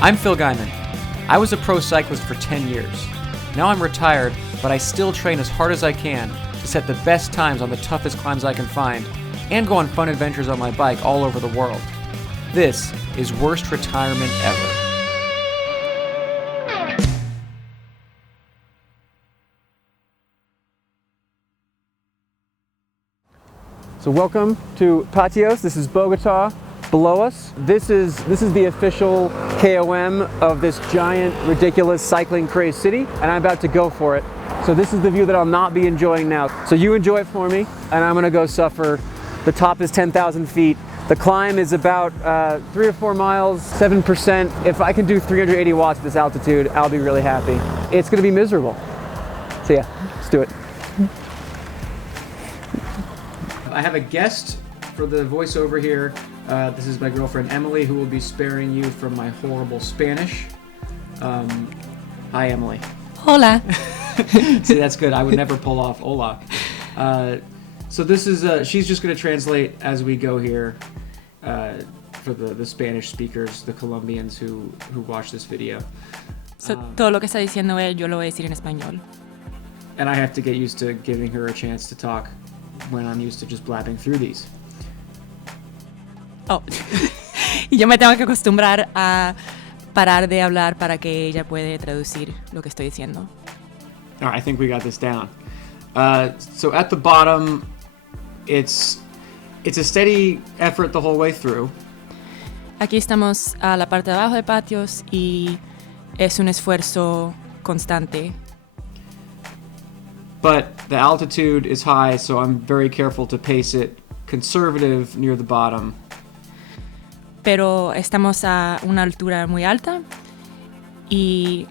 I'm Phil Gaimon. I was a pro cyclist for 10 years. Now I'm retired, but I still train as hard as I can to set the best times on the toughest climbs I can find and go on fun adventures on my bike all over the world. This is Worst Retirement Ever. So welcome to Patios. This is Bogota. Below us, this is the official KOM of this giant, ridiculous cycling craze city, and I'm about to go for it. So this is the view that I'll not be enjoying now. So you enjoy it for me, and I'm gonna go suffer. The top is 10,000 feet. The climb is about 3 or 4 miles, 7%. If I can do 380 watts at this altitude, I'll be really happy. It's gonna be miserable. So yeah, let's do it. I have a guest for the voiceover here. This is my girlfriend Emily, who will be sparing you from my horrible Spanish. Hi, Emily. Hola. See, that's good. I would never pull off hola. So this is, she's just going to translate as we go here for the Spanish speakers, the Colombians who watch this video. So, todo lo que está diciendo él, yo lo voy a decir en español. And I have to get used to giving her a chance to talk when I'm used to just blabbing through these. Oh. Y yo me tengo que acostumbrar a parar de hablar para que ella puede traducir lo que estoy diciendo. All right, I think we got this down. So at the bottom, it's a steady effort the whole way through. Aquí estamos a la parte de abajo de Patios y es un esfuerzo constante. But the altitude is high, so I'm very careful to pace it conservative near the bottom. Pero estamos a una altura muy alta y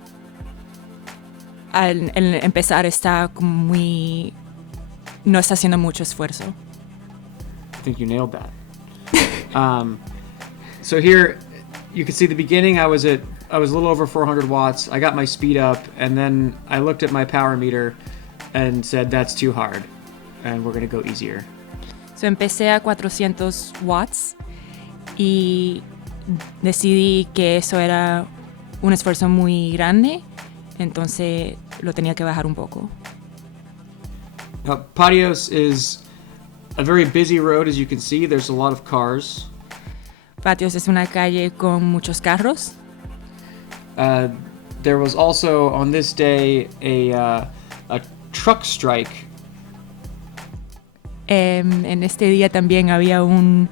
al empezar está muy... no está haciendo mucho esfuerzo. I think you nailed that. So here, you can see the beginning, I was a little over 400 watts. I got my speed up, and then I looked at my power meter and said, that's too hard, and we're going to go easier. So empecé a 400 watts y decidí que eso era un esfuerzo muy grande, entonces lo tenía que bajar un poco. Now, Patios is a very busy road, as you can see. There's a lot of cars. Patios es una calle con muchos carros. There was also, on this day, a truck strike. En este día también había un...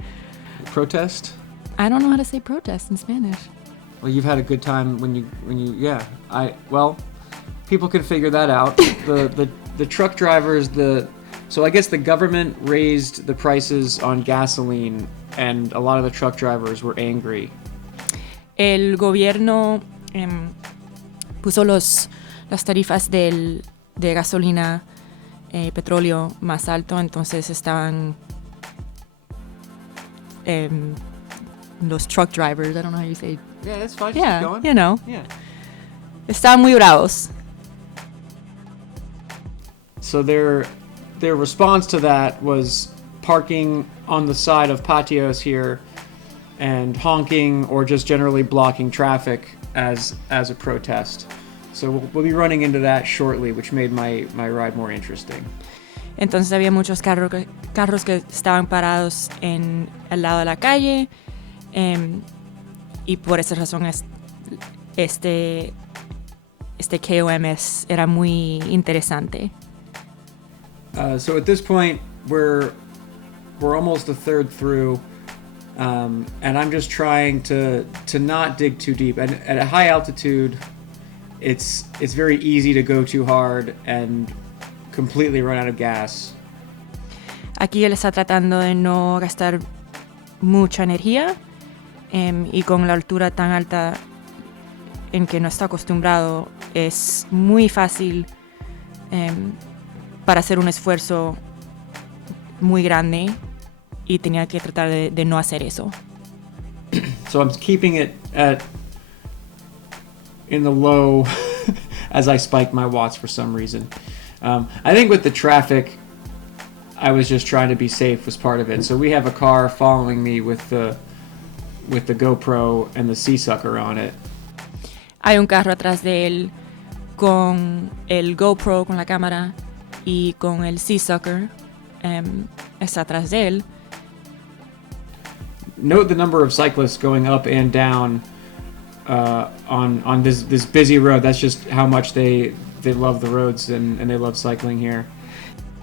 Protest? I don't know how to say protest in Spanish. Well, you've had a good time when you yeah. Well, people can figure that out. The truck drivers, so I guess the government raised the prices on gasoline, and a lot of the truck drivers were angry. El gobierno puso las tarifas de gasolina, petróleo más alto, entonces estaban los truck drivers, I don't know how you say. Yeah, that's fine. Yeah, Just keep going. you know. Yeah. Estaban muy bravos. So their response to that was parking on the side of Patios here and honking or just generally blocking traffic as a protest. So we'll be running into that shortly, which made my ride more interesting. Entonces había muchos carros que estaban parados en el lado de la calle, y por esa razón este KOM era muy interesante. So at this point, we're almost a third through, and I'm just trying to not dig too deep. And at a high altitude, it's very easy to go too hard and completely run out of gas. Aquí él está tratando de no gastar mucha energía, y con la altura tan alta en que no está acostumbrado, es muy fácil para hacer un esfuerzo muy grande y tenía que tratar de no hacer eso. So I'm keeping it in the low as I spike my watts for some reason. I think with the traffic, I was just trying to be safe was part of it. So we have a car following me with the GoPro and the sea sucker on it. Hay un carro atrás de él con el GoPro, con la cámara, y con el sea sucker está atrás de él. Note the number of cyclists going up and down on this busy road. That's just how much they love the roads and they love cycling here.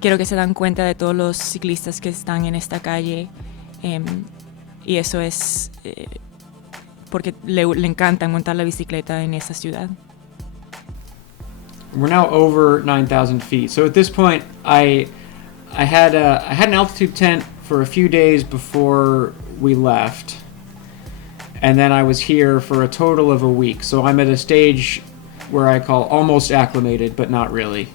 Quiero que se dan cuenta de todos los ciclistas que están en esta calle, y eso es porque le encanta montar la bicicleta en esta ciudad. We're now over 9,000 feet. So at this point, I had an altitude tent for a few days before we left, and then I was here for a total of a week. So I'm at a stage where I call almost acclimated, but not really.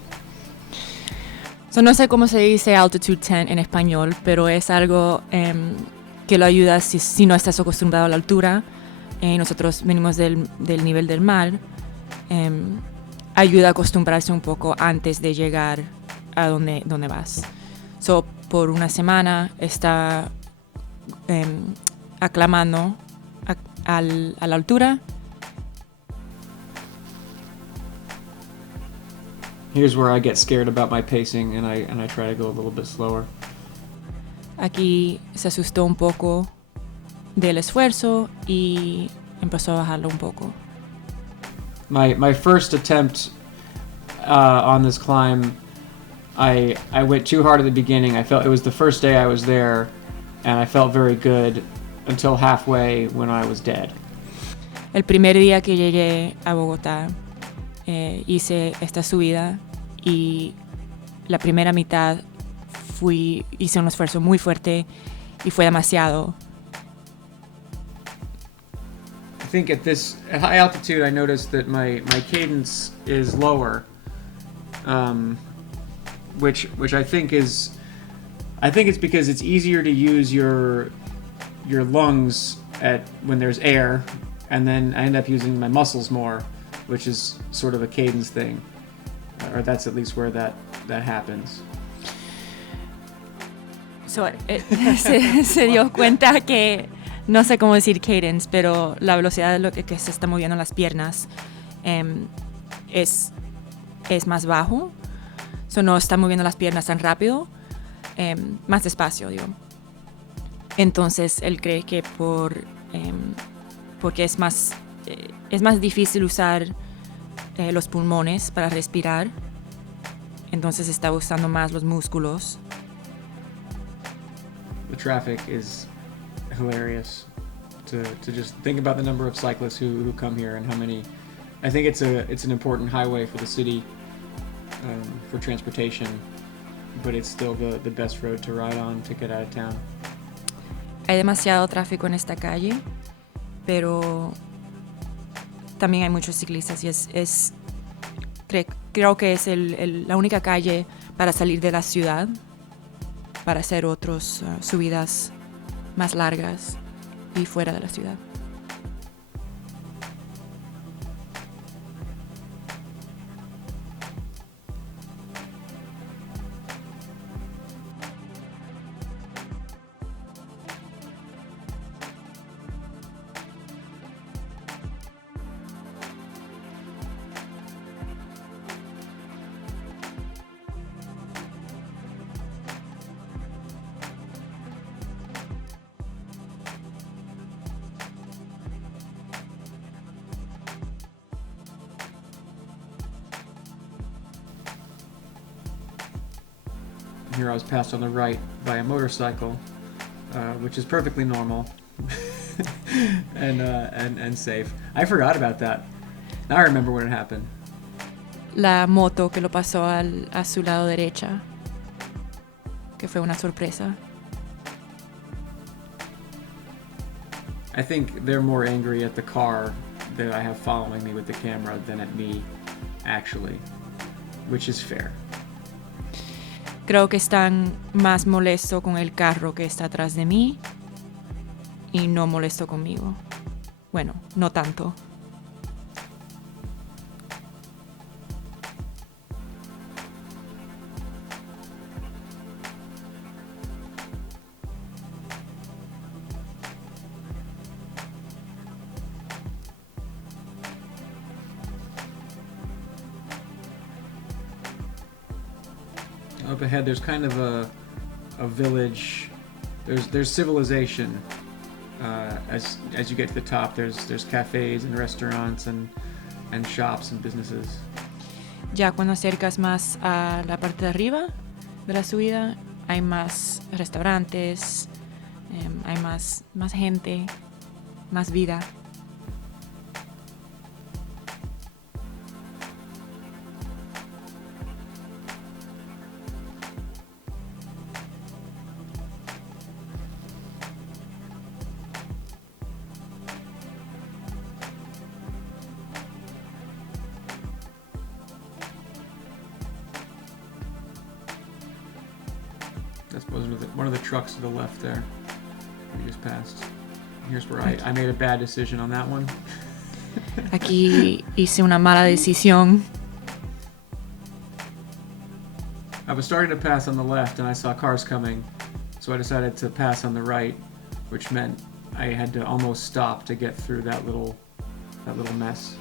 So no sé cómo se dice altitude tent en español, pero es algo que lo ayuda si no estás acostumbrado a la altura. Nosotros venimos del nivel del mar. Ayuda a acostumbrarse un poco antes de llegar a donde vas. So, por una semana está aclamando a la altura. Here's where I get scared about my pacing and I try to go a little bit slower. Aquí se asustó un poco del esfuerzo y empezó a bajarlo un poco. My first attempt on this climb, I went too hard at the beginning. I felt it was the first day I was there, and I felt very good until halfway when I was dead. El primer día que llegué a Bogotá, hice esta subida y la primera mitad hice un esfuerzo muy fuerte y fue demasiado. I think at high altitude, I noticed that my cadence is lower, which I think it's because it's easier to use your lungs when there's air, and then I end up using my muscles more, which is sort of a cadence thing, or that's at least where that happens. So, se dio cuenta que no sé cómo decir cadence, pero la velocidad de lo que se está moviendo las piernas es más bajo. So no está moviendo las piernas tan rápido, más despacio, digo. Entonces él cree que porque es más difícil usar los pulmones para respirar, entonces está usando más los músculos. The traffic is hilarious to just think about the number of cyclists who come here and how many. I think it's an important highway for the city for transportation, but it's still the best road to ride on to get out of town. Hay demasiado tráfico en esta calle, pero también hay muchos ciclistas y creo que es la única calle para salir de la ciudad, para hacer otras subidas más largas y fuera de la ciudad. Here I was passed on the right by a motorcycle, which is perfectly normal and safe. I forgot about that. Now I remember when it happened. La moto que lo pasó a su lado derecha, que fue una sorpresa. I think they're more angry at the car that I have following me with the camera than at me, actually, which is fair. Creo que están más molestos con el carro que está atrás de mí y no molesto conmigo. Bueno, no tanto. Up ahead, there's kind of a village. There's civilization. As you get to the top, there's cafes and restaurants and shops and businesses. Ya cuando acercas más a la parte de arriba de la subida, hay más restaurantes, hay más gente, más vida. That's one of the trucks to the left there. We just passed. Here's where I made a bad decision on that one. Aquí hice una mala decisión. I was starting to pass on the left and I saw cars coming, so I decided to pass on the right, which meant I had to almost stop to get through that little mess.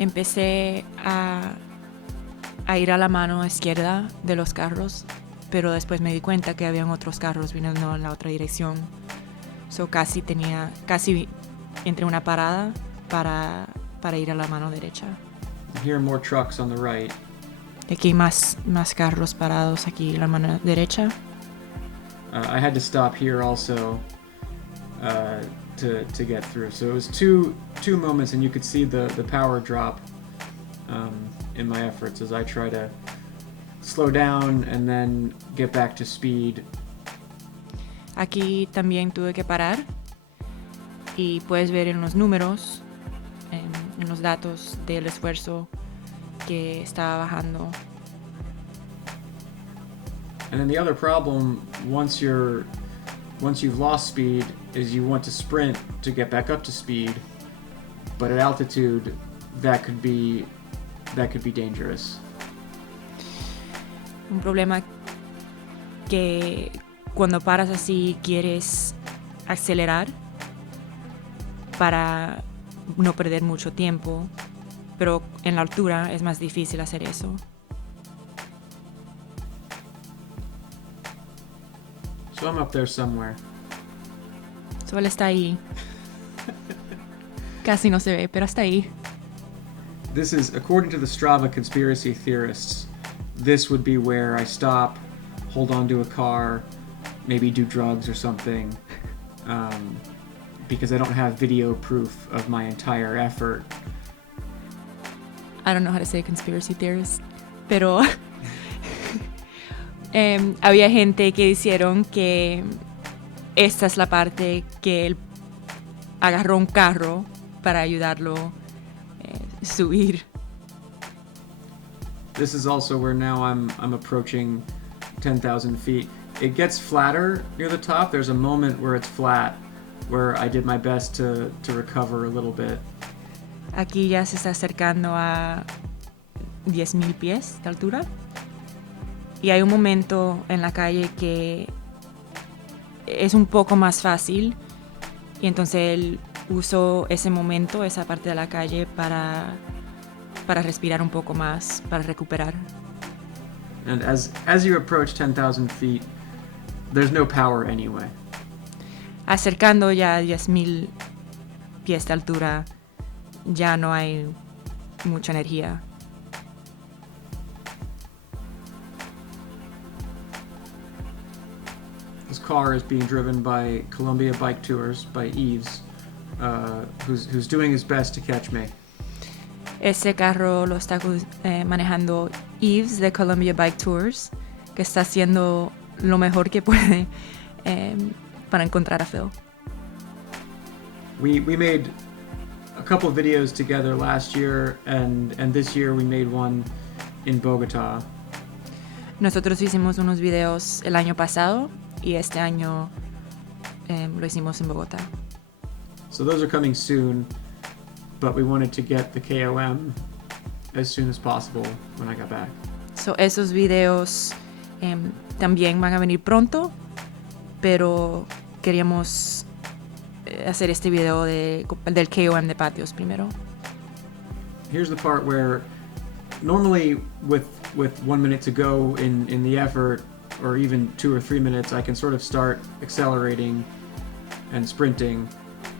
Empecé a ir a la mano izquierda de los carros, pero después me di cuenta que habían otros carros viniendo en la otra dirección. So casi entre una parada para ir a la mano derecha. Here are more trucks on the right. Aquí hay más carros parados aquí a la mano derecha. I had to stop here also to get through. So it was two moments, and you could see the power drop in my efforts as I try to slow down and then get back to speed. Aquí también tuve que parar y puedes ver en los números, en los datos del esfuerzo que estaba bajando. And then the other problem, once you've lost speed, is you want to sprint to get back up to speed, but at altitude that could be dangerous. Un problema que cuando paras así quieres acelerar para no perder mucho tiempo, pero en la altura es más difícil hacer eso. So I'm up there somewhere. So él está ahí. Casi no se ve, pero está ahí. This is, according to the Strava conspiracy theorists, this would be where I stop, hold on to a car, maybe do drugs or something, because I don't have video proof of my entire effort. I don't know how to say conspiracy theorist, pero había gente que dijeron que esta es la parte que él agarró un carro para ayudarlo a subir. This is also where now I'm approaching 10,000 feet. It gets flatter near the top. There's a moment where it's flat, where I did my best to recover a little bit. Aquí ya se está acercando a 10,000 pies de altura. Y hay un momento en la calle que es un poco más fácil. Y entonces él usó ese momento, esa parte de la calle, para respirar un poco más, para recuperar. And as you approach 10,000 feet, there's no power anyway. Acercando ya a 10,000 pies de altura, ya no hay mucha energía. This car is being driven by Colombia Bike Tours, by Yves, who's doing his best to catch me. Ese carro lo está manejando Yves de Colombia Bike Tours, que está haciendo lo mejor que puede para encontrar a Phil. We made a couple of videos together last year, and this year we made one in Bogota. Nosotros hicimos unos videos el año pasado y este año lo hicimos en Bogotá. So those are coming soon, but we wanted to get the KOM as soon as possible when I got back. So esos videos también van a venir pronto, pero queríamos hacer este video del KOM de Patios primero. Here's the part where normally with with 1 minute to go in the effort, or even 2 or 3 minutes, I can sort of start accelerating and sprinting,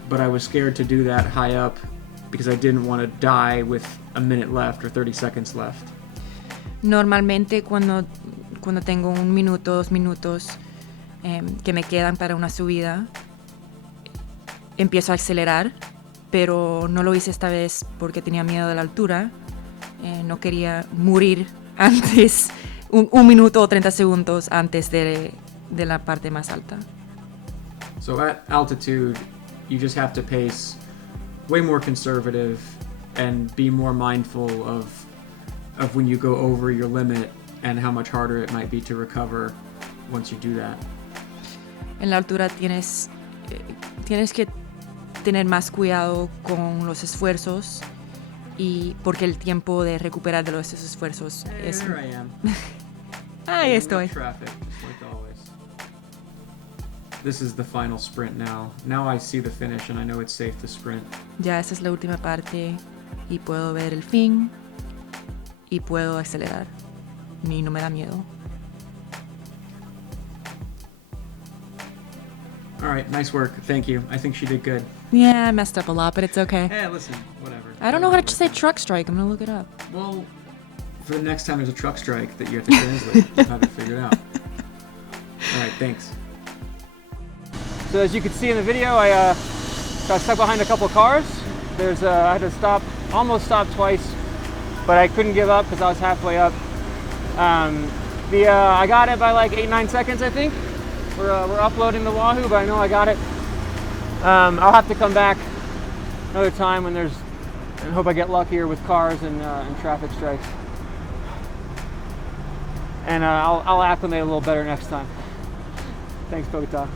but I was scared to do that high up because I didn't want to die with a minute left or 30 seconds left. Normalmente cuando tengo 1 minuto, 2 minutos que me quedan para una subida, empiezo a acelerar, pero no lo hice esta vez porque tenía miedo de la altura. No quería morir antes, un minuto o 30 segundos antes de la parte más alta. So at altitude, you just have to pace way more conservative and be more mindful of when you go over your limit and how much harder it might be to recover once you do that. En la altura tienes que tener más cuidado con los esfuerzos, y porque el tiempo de recuperar de los esfuerzos es... There I am. Ahí estoy. Traffic, just like always. This is the final sprint now. Now I see the finish and I know it's safe to sprint. Ya esta es la última parte y puedo ver el fin y puedo acelerar y no me da miedo. All right, nice work. Thank you. I think she did good. Yeah, I messed up a lot, but it's okay. Hey, listen, whatever. I don't know how to say truck strike. I'm gonna look it up. Well, for the next time there's a truck strike that you have to translate, you'll have it figured out. All right, thanks. So as you can see in the video, I got stuck behind a couple of cars. I had to almost stop twice, but I couldn't give up because I was halfway up. I got it by like 8-9 seconds, I think. We're uploading the Wahoo, but I know I got it. I'll have to come back another time and hope I get luckier with cars and traffic strikes. And I'll acclimate a little better next time. Thanks, Bogota.